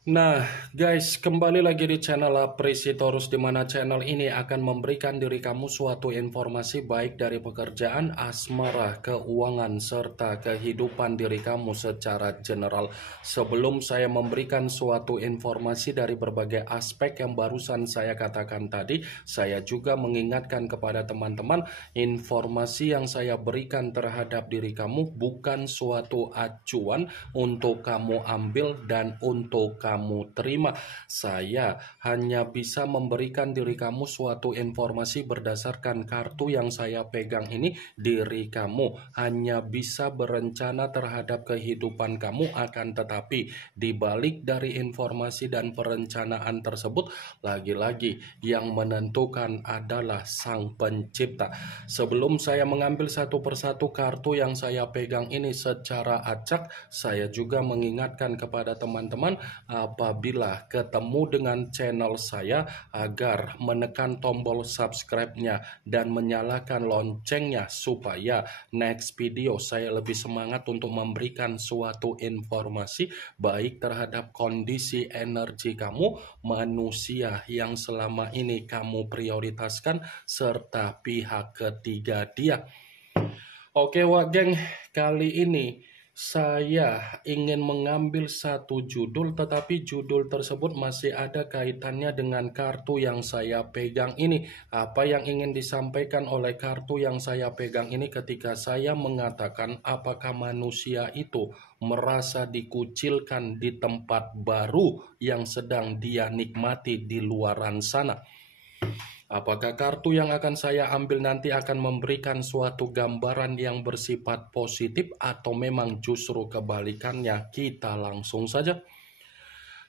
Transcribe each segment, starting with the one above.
Nah, guys, kembali lagi di channel Apresitorus, di mana channel ini akan memberikan diri kamu suatu informasi baik dari pekerjaan, asmara, keuangan, serta kehidupan diri kamu secara general. Sebelum saya memberikan suatu informasi dari berbagai aspek yang barusan saya katakan tadi, saya juga mengingatkan kepada teman-teman, informasi yang saya berikan terhadap diri kamu bukan suatu acuan untuk kamu ambil dan untuk kamu terima. Saya hanya bisa memberikan diri kamu suatu informasi berdasarkan kartu yang saya pegang ini. Diri kamu hanya bisa berencana terhadap kehidupan kamu, akan tetapi di balik dari informasi dan perencanaan tersebut, lagi-lagi yang menentukan adalah Sang Pencipta. Sebelum saya mengambil satu persatu kartu yang saya pegang ini secara acak, saya juga mengingatkan kepada teman-teman apabila ketemu dengan channel saya agar menekan tombol subscribe-nya dan menyalakan loncengnya supaya next video saya lebih semangat untuk memberikan suatu informasi baik terhadap kondisi energi kamu, manusia yang selama ini kamu prioritaskan, serta pihak ketiga dia. Oke Wak Geng, kali ini saya ingin mengambil satu judul, tetapi judul tersebut masih ada kaitannya dengan kartu yang saya pegang ini. Apa yang ingin disampaikan oleh kartu yang saya pegang ini ketika saya mengatakan apakah manusia itu merasa dikucilkan di tempat baru yang sedang dia nikmati di luaran sana? Apakah kartu yang akan saya ambil nanti akan memberikan suatu gambaran yang bersifat positif atau memang justru kebalikannya? Kita langsung saja.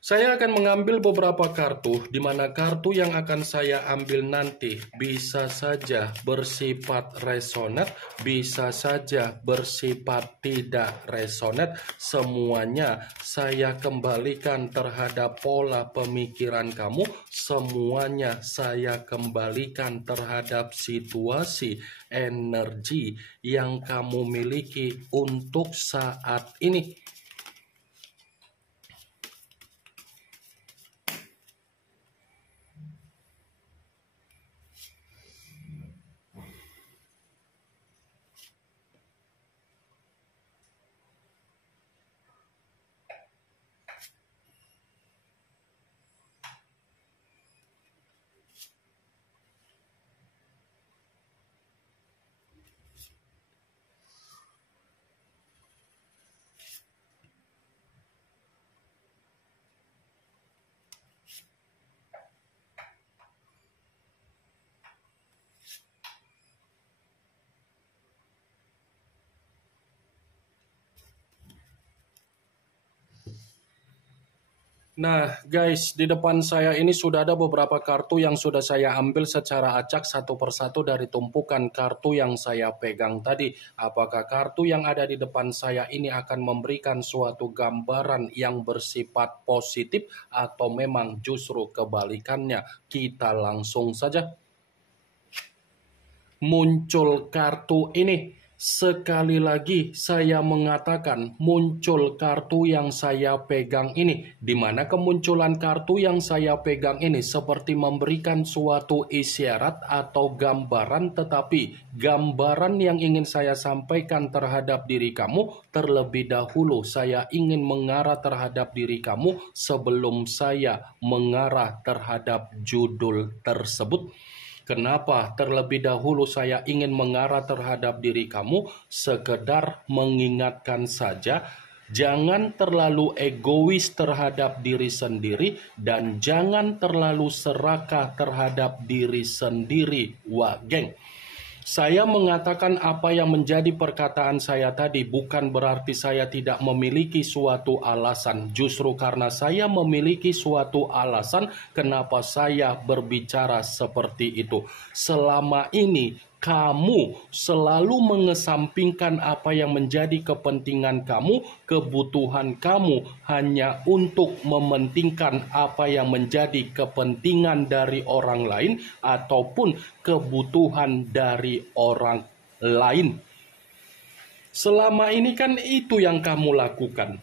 Saya akan mengambil beberapa kartu, di mana kartu yang akan saya ambil nanti bisa saja bersifat resonate, bisa saja bersifat tidak resonate. Semuanya saya kembalikan terhadap pola pemikiran kamu, semuanya saya kembalikan terhadap situasi energi yang kamu miliki untuk saat ini. Nah guys, di depan saya ini sudah ada beberapa kartu yang sudah saya ambil secara acak satu persatu dari tumpukan kartu yang saya pegang tadi. Apakah kartu yang ada di depan saya ini akan memberikan suatu gambaran yang bersifat positif atau memang justru kebalikannya? Kita langsung saja. Muncul kartu ini. Sekali lagi saya mengatakan muncul kartu yang saya pegang ini, di mana kemunculan kartu yang saya pegang ini seperti memberikan suatu isyarat atau gambaran, tetapi gambaran yang ingin saya sampaikan terhadap diri kamu terlebih dahulu saya ingin mengarah terhadap diri kamu sebelum saya mengarah terhadap judul tersebut. Kenapa terlebih dahulu saya ingin mengarah terhadap diri kamu? Sekedar mengingatkan saja, jangan terlalu egois terhadap diri sendiri dan jangan terlalu serakah terhadap diri sendiri, Wak Geng. Saya mengatakan apa yang menjadi perkataan saya tadi bukan berarti saya tidak memiliki suatu alasan. Justru karena saya memiliki suatu alasan kenapa saya berbicara seperti itu. Selama ini kamu selalu mengesampingkan apa yang menjadi kepentingan kamu, kebutuhan kamu hanya untuk mementingkan apa yang menjadi kepentingan dari orang lain ataupun kebutuhan dari orang lain. Selama ini kan itu yang kamu lakukan.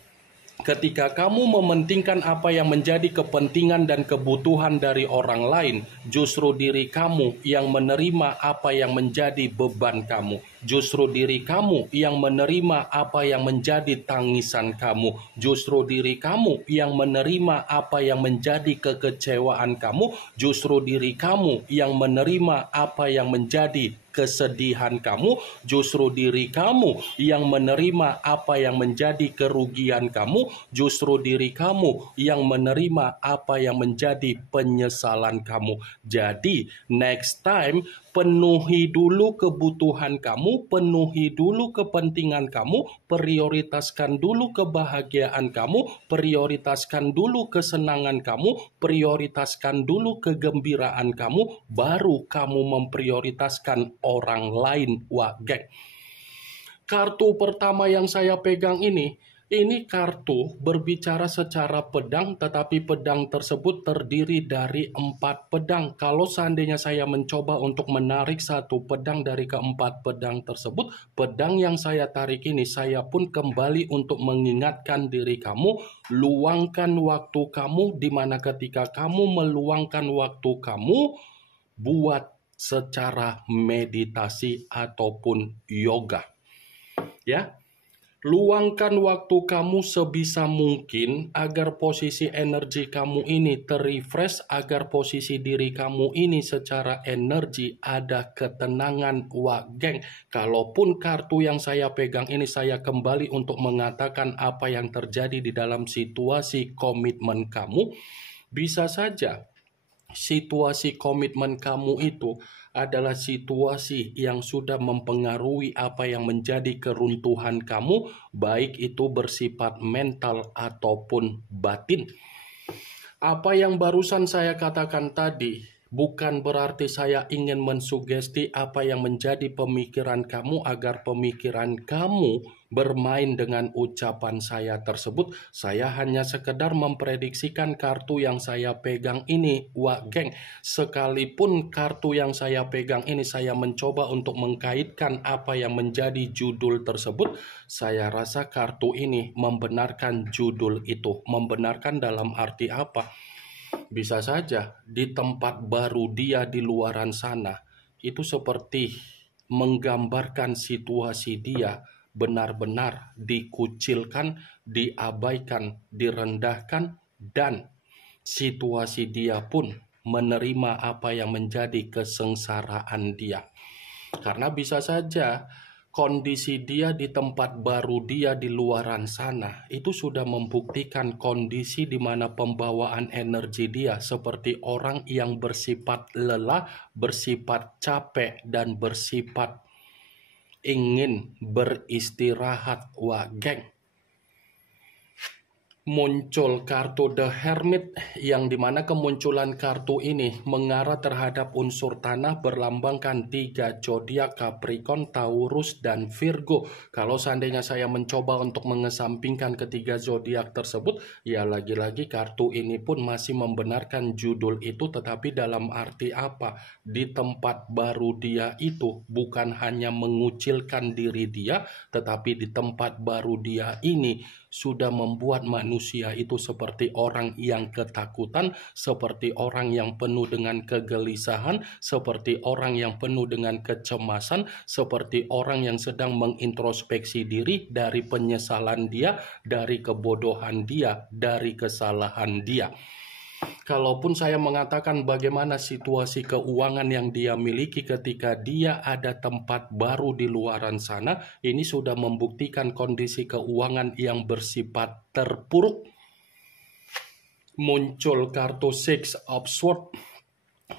Ketika kamu mementingkan apa yang menjadi kepentingan dan kebutuhan dari orang lain, justru diri kamu yang menerima apa yang menjadi beban kamu. Justru diri kamu yang menerima apa yang menjadi tangisan kamu. Justru diri kamu yang menerima apa yang menjadi kekecewaan kamu. Justru diri kamu yang menerima apa yang menjadi kesedihan kamu. Justru diri kamu yang menerima apa yang menjadi kerugian kamu. Justru diri kamu yang menerima apa yang menjadi penyesalan kamu. Jadi, next time, penuhi dulu kebutuhan kamu, penuhi dulu kepentingan kamu, prioritaskan dulu kebahagiaan kamu, prioritaskan dulu kesenangan kamu, prioritaskan dulu kegembiraan kamu, baru kamu memprioritaskan orang lain. Wah, geng. Kartu pertama yang saya pegang ini kartu berbicara secara pedang, tetapi pedang tersebut terdiri dari 4 pedang. Kalau seandainya saya mencoba untuk menarik satu pedang dari keempat pedang tersebut, pedang yang saya tarik ini, saya pun kembali untuk mengingatkan diri kamu, luangkan waktu kamu, di mana ketika kamu meluangkan waktu kamu, buat secara meditasi ataupun yoga. Ya, luangkan waktu kamu sebisa mungkin agar posisi energi kamu ini terrefresh, agar posisi diri kamu ini secara energi ada ketenangan. Wah, geng, kalaupun kartu yang saya pegang ini saya kembali untuk mengatakan apa yang terjadi di dalam situasi komitmen kamu, bisa saja situasi komitmen kamu itu adalah situasi yang sudah mempengaruhi apa yang menjadi keruntuhan kamu, baik itu bersifat mental ataupun batin. Apa yang barusan saya katakan tadi bukan berarti saya ingin mensugesti apa yang menjadi pemikiran kamu agar pemikiran kamu bermain dengan ucapan saya tersebut. Saya hanya sekedar memprediksikan kartu yang saya pegang ini. Wah, geng, sekalipun kartu yang saya pegang ini saya mencoba untuk mengkaitkan apa yang menjadi judul tersebut, saya rasa kartu ini membenarkan judul itu. Membenarkan dalam arti apa? Bisa saja di tempat baru dia di luaran sana itu seperti menggambarkan situasi dia benar-benar dikucilkan, diabaikan, direndahkan, dan situasi dia pun menerima apa yang menjadi kesengsaraan dia. Karena bisa saja kondisi dia di tempat baru dia di luaran sana itu sudah membuktikan kondisi di mana pembawaan energi dia seperti orang yang bersifat lelah, bersifat capek, dan bersifat ingin beristirahat. Wah, geng, muncul kartu The Hermit, yang dimana kemunculan kartu ini mengarah terhadap unsur tanah, berlambangkan 3 zodiak Capricorn, Taurus, dan Virgo. Kalau seandainya saya mencoba untuk mengesampingkan ketiga zodiak tersebut, ya lagi-lagi kartu ini pun masih membenarkan judul itu, tetapi dalam arti apa? Di tempat baru dia itu bukan hanya mengucilkan diri dia, tetapi di tempat baru dia ini sudah membuat manusia itu seperti orang yang ketakutan, seperti orang yang penuh dengan kegelisahan, seperti orang yang penuh dengan kecemasan, seperti orang yang sedang mengintrospeksi diri dari penyesalan dia, dari kebodohan dia, dari kesalahan dia. Kalaupun saya mengatakan bagaimana situasi keuangan yang dia miliki ketika dia ada tempat baru di luaran sana, ini sudah membuktikan kondisi keuangan yang bersifat terpuruk. Muncul kartu Six of Swords,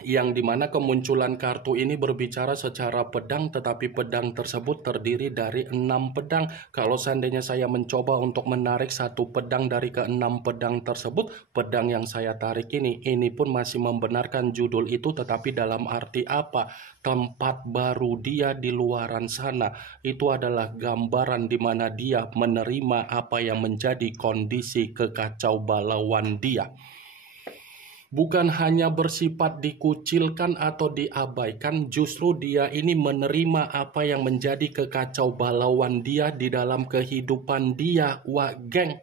yang dimana kemunculan kartu ini berbicara secara pedang, tetapi pedang tersebut terdiri dari 6 pedang. Kalau seandainya saya mencoba untuk menarik satu pedang dari ke-6 pedang tersebut, pedang yang saya tarik ini pun masih membenarkan judul itu, tetapi dalam arti apa? Tempat baru dia di luaran sana itu adalah gambaran di mana dia menerima apa yang menjadi kondisi kekacau balauan dia. Bukan hanya bersifat dikucilkan atau diabaikan, justru dia ini menerima apa yang menjadi kekacau balauan dia di dalam kehidupan dia. Wah, geng,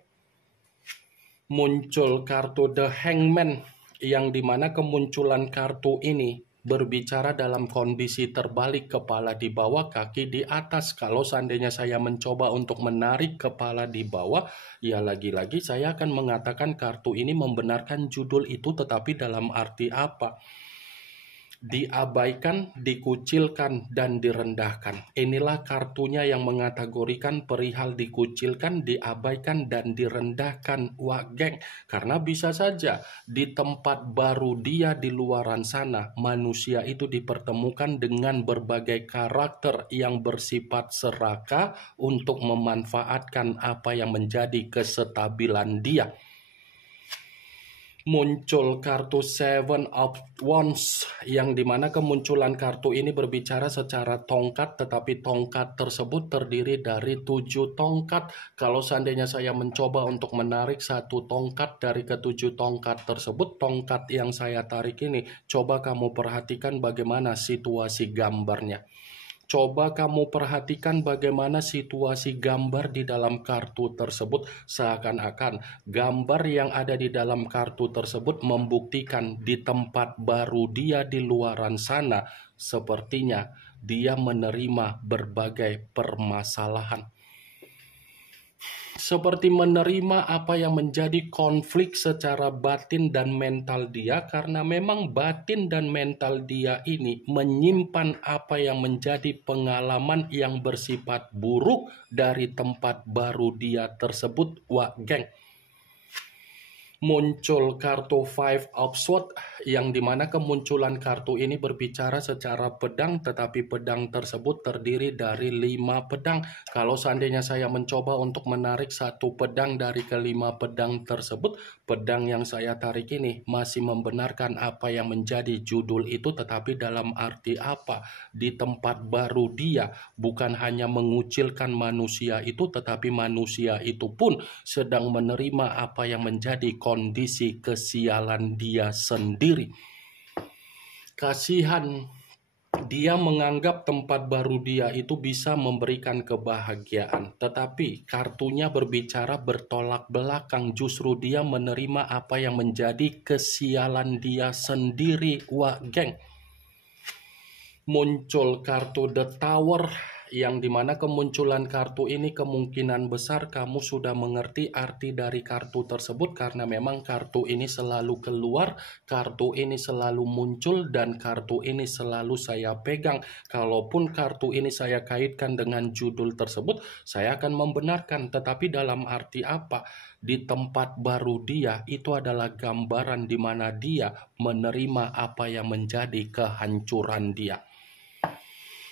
muncul kartu The Hangman, yang dimana kemunculan kartu ini berbicara dalam kondisi terbalik, kepala di bawah, kaki di atas. Kalau seandainya saya mencoba untuk menarik kepala di bawah, ya lagi-lagi saya akan mengatakan kartu ini membenarkan judul itu, tetapi dalam arti apa? Diabaikan, dikucilkan, dan direndahkan. Inilah kartunya yang mengategorikan perihal dikucilkan, diabaikan, dan direndahkan, wah geng. Karena bisa saja di tempat baru dia di luaran sana, manusia itu dipertemukan dengan berbagai karakter yang bersifat serakah untuk memanfaatkan apa yang menjadi kestabilan dia. Muncul kartu Seven of Wands, yang dimana kemunculan kartu ini berbicara secara tongkat, tetapi tongkat tersebut terdiri dari 7 tongkat. Kalau seandainya saya mencoba untuk menarik satu tongkat dari ketujuh tongkat tersebut, tongkat yang saya tarik ini, coba kamu perhatikan bagaimana situasi gambarnya. Coba kamu perhatikan bagaimana situasi gambar di dalam kartu tersebut. Seakan-akan gambar yang ada di dalam kartu tersebut membuktikan di tempat baru dia di luaran sana, sepertinya dia menerima berbagai permasalahan. Seperti menerima apa yang menjadi konflik secara batin dan mental dia, karena memang batin dan mental dia ini menyimpan apa yang menjadi pengalaman yang bersifat buruk dari tempat baru dia tersebut, wah geng. Muncul kartu Five of Swords, yang dimana kemunculan kartu ini berbicara secara pedang, tetapi pedang tersebut terdiri dari 5 pedang. Kalau seandainya saya mencoba untuk menarik satu pedang dari kelima pedang tersebut, pedang yang saya tarik ini masih membenarkan apa yang menjadi judul itu, tetapi dalam arti apa? Di tempat baru dia bukan hanya mengucilkan manusia itu, tetapi manusia itu pun sedang menerima apa yang menjadi kondisi kesialan dia sendiri. Kasihan, dia menganggap tempat baru dia itu bisa memberikan kebahagiaan, tetapi kartunya berbicara bertolak belakang. Justru dia menerima apa yang menjadi kesialan dia sendiri, wah geng. Muncul kartu The Tower, yang dimana kemunculan kartu ini kemungkinan besar kamu sudah mengerti arti dari kartu tersebut, karena memang kartu ini selalu keluar, kartu ini selalu muncul, dan kartu ini selalu saya pegang. Kalaupun kartu ini saya kaitkan dengan judul tersebut, saya akan membenarkan. Tetapi dalam arti apa? Di tempat baru dia itu adalah gambaran di mana dia menerima apa yang menjadi kehancuran dia.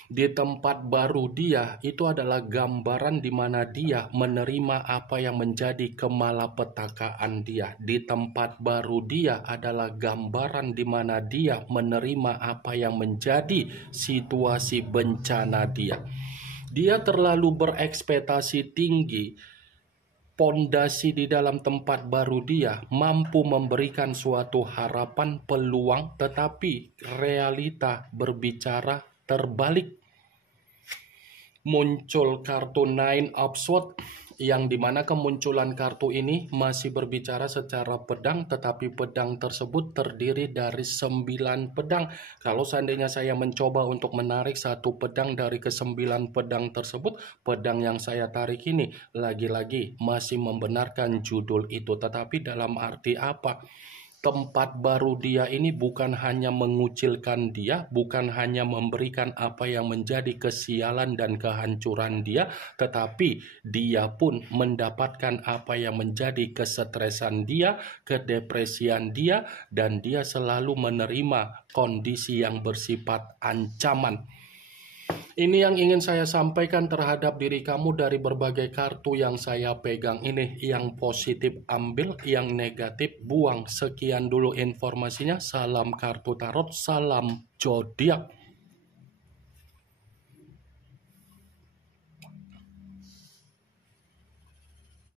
Di tempat baru dia itu adalah gambaran di mana dia menerima apa yang menjadi kemalapetakaan dia. Di tempat baru dia adalah gambaran di mana dia menerima apa yang menjadi situasi bencana dia. Dia terlalu berekspektasi tinggi. Pondasi di dalam tempat baru dia mampu memberikan suatu harapan, peluang, tetapi realita berbicara terbalik. Muncul kartu Nine of Swords, yang dimana kemunculan kartu ini masih berbicara secara pedang, tetapi pedang tersebut terdiri dari 9 pedang. Kalau seandainya saya mencoba untuk menarik satu pedang dari ke-9 pedang tersebut, pedang yang saya tarik ini lagi-lagi masih membenarkan judul itu. Tetapi dalam arti apa? Tempat baru dia ini bukan hanya mengucilkan dia, bukan hanya memberikan apa yang menjadi kesialan dan kehancuran dia, tetapi dia pun mendapatkan apa yang menjadi kesetresan dia, kedepresian dia, dan dia selalu menerima kondisi yang bersifat ancaman. Ini yang ingin saya sampaikan terhadap diri kamu dari berbagai kartu yang saya pegang ini. Yang positif ambil, yang negatif buang. Sekian dulu informasinya. Salam kartu tarot, salam zodiak.